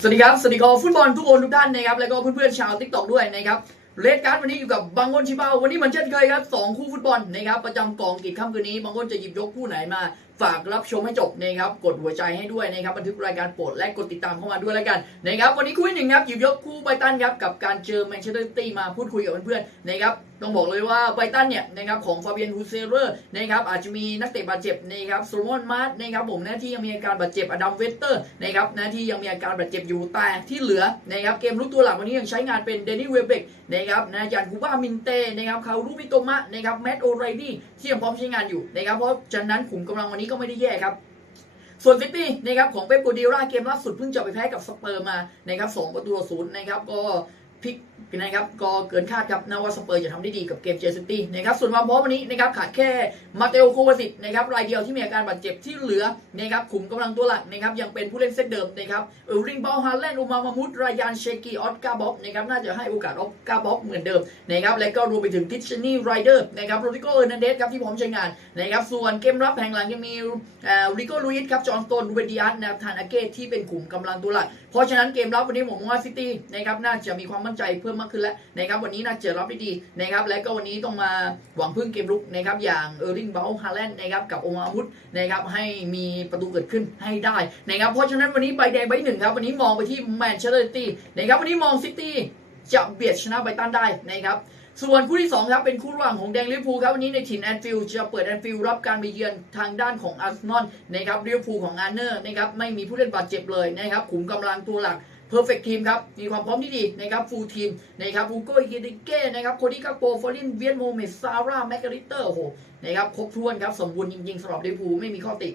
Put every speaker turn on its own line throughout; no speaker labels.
สวัสดีครับ สวัสดีคอฟุตบอลทุกคนทุกท่านนะครับ แล้วก็เพื่อนๆชาวทิกตอกด้วยนะครับเรดการ์ดวันนี้อยู่กับบางคนชิบาวันนี้เหมือนเช่นเคยครับสองคู่ฟุตบอลนะครับประจำกองกิจค่ำคืนนี้บางคนจะหยิบยกคู่ไหนมา ฝากรับชมให้จบนะครับกดหัวใจให้ด้วยนะครับบันทึกรายการโปรดและกดติดตามเข้ามาด้วยแล้วกันนะครับวันนี้คู่หนึ่งครับหยิบยกคู่ไบตันครับกับการเจอแมนเชสเตอร์ซิตี้มาพูดคุยกับเพื่อนๆนะครับ ต้องบอกเลยว่าไบตันเนี่ยนะครับของฟาเบียนฮูเซเรอร์นะครับอาจจะมีนักเตะบาดเจ็บนะครับโซโลมอนมาร์ตนะครับผมหน้าที่ยังมีอาการบาดเจ็บอดัมเวสเตอร์นะครับหน้าที่ยังมีอาการบาดเจ็บอยู่แต่ที่เหลือนะครับเกมลุกตัวหลักวันนี้ยังใช้งานเป็นเดนิเวเบกนะครับนะยานคูบ้ามินเต้นะครับคารูบิโตมะนะครับแมตโอไรดี้ที่ยังพร้อมใช้งานอยู่นะครับเพราะฉะนั้นขุมกำลังวันนี้ก็ไม่ได้แย่ครับส่วนซิตี้นะครับของเป๊ปกูดิโอราเกมล่าสุดเพิ่งจะไปแพ้กับสเปอร์มานะครับสองประตูต่อศูนย์นะครับก็ พลิกนะครับก็เกินคาดครับนะว่าสเปอร์จะทำได้ดีกับเกมเจอซิตี้นะครับส่วนความพร้อมวันนี้นะครับขาดแค่มาเตโอโควาสิตนะครับรายเดียวที่มีอาการบาดเจ็บที่เหลือนะครับขุมกำลังตัวหลักนะครับยังเป็นผู้เล่นเซตเดิมนะครับเอริงบอลฮาร์แลนด์อุมามามุดรายานเชกีออสกาบ็อบนะครับน่าจะให้โอกาสออสกาบ็อบเหมือนเดิมนะครับและก็รวมไปถึงทิชนี่ไรเดอร์นะครับโรดิโกเออร์นันเดสครับที่พร้อมใช้งานนะครับส่วนเกมรับแผงหลังยังมีริโกลุยส์ครับจอห์นสโตนรูเบดิอัสนะครับทานอาเก้ที่เป็นขุมกำลังตัวหลักเพราะฉะนั้นเกมรับวันนี้ผมมองว่าซิตี้นะครับน่าจะมีความมั่นใจเพิ่มมากขึ้นแล้วนะครับวันนี้น่าจะรับได้ดีนะครับและก็วันนี้ต้องมาหวังพึ่งเกมลุกนะครับอย่างเออร์ลิงเบลฮาแลนด์นะครับกับโอมาอามุดนะครับให้มีประตูเกิดขึ้นให้ได้นะครับเพราะฉะนั้นวันนี้ใบแดงใบหนึ่งครับวันนี้มองไปที่แมนเชสเตอร์ซิตี้นะครับวันนี้มองซิตี้จะเบียดชนะไบตันได้นะครับส่วนคู่ที่2ครับเป็นคู่ระหว่างของแดงลิเวอร์พูลครับวันนี้ในถิ่นแอนฟิลด์จะเปิดแอนฟิลด์รับการไปเยือนทางด้านของอาร์เซนอลนะครับลิเวอร์พูลของอาร์เนอร์นะครับไม่มีผู้เล่นบาดเจ็บเลยนะครับขุมกำลังตัวหลัก เพอร์เฟกทีมครับมีความพร้อมที่ดีนะครับฟูลทีมนะครับอูโก้อิกิดิเก้นะครับโคดี้กาโปฟอรินเวียนโมเมสซาร่าแมกกาลิเตอร์โอ้โหนะครับครบถ้วนครับสมบูรณ์จริงๆสำหรับลิเวอร์พูลไม่มีข้อติ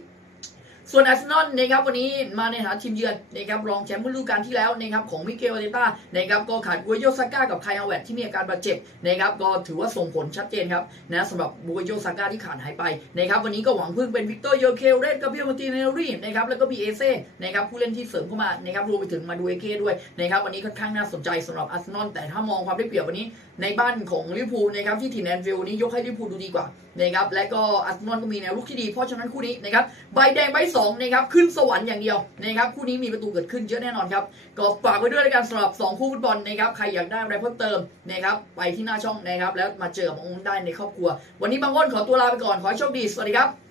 ส่วนอาร์เซนอลนะครับวันนี้มาในฐานะทีมเยือนนะครับรองแชมป์ฤดูกาลที่แล้วนะครับของมิเกลอาร์เตต้านะครับก็ขาดบัวโยซาก้ากับไคลอาแวตที่มีอาการบาดเจ็บนะครับก็ถือว่าส่งผลชัดเจนครับนะสำหรับบัวโยซาก้าที่ขาดหายไปนะครับวันนี้ก็หวังพึ่งเป็นวิกเตอร์โยเคลเรสกับเบียร์มาร์ติเนลลี่นะครับแล้วก็มีเอเซ่นะครับผู้เล่นที่เสริมเข้ามานะครับรวมไปถึงมาดูเอเก้ด้วยนะครับวันนี้ค่อนข้างน่าสนใจสำหรับอาร์เซนอลแต่ถ้ามองความได้เปรียบวันนี้ในบ้านของลิเวอร์พูลนะครับที่ถิ่นแอนฟิลด์นี้ยกให้ลิเวอร์พูลดูดีกว่านะครับและก็อาร์เซนอลก็มีแนวลุกที่ดีเพราะฉะนั้นคู่นี้นะครับใบแดงใบสองนะครับขึ้นสวรรค์อย่างเดียวนะครับคู่นี้มีประตูเกิดขึ้นเยอะแน่นอนครับก็ฝากไว้ด้วยในการสำหรับ 2 คู่ฟุตบอลนะครับใครอยากได้อะไรเพิ่มเติมนะครับไปที่หน้าช่องนะครับแล้วมาเจอกับองค์ได้ในครอบครัว วันนี้บางอ้นขอตัวลาไปก่อนขอโชคดีสวัสดีครับ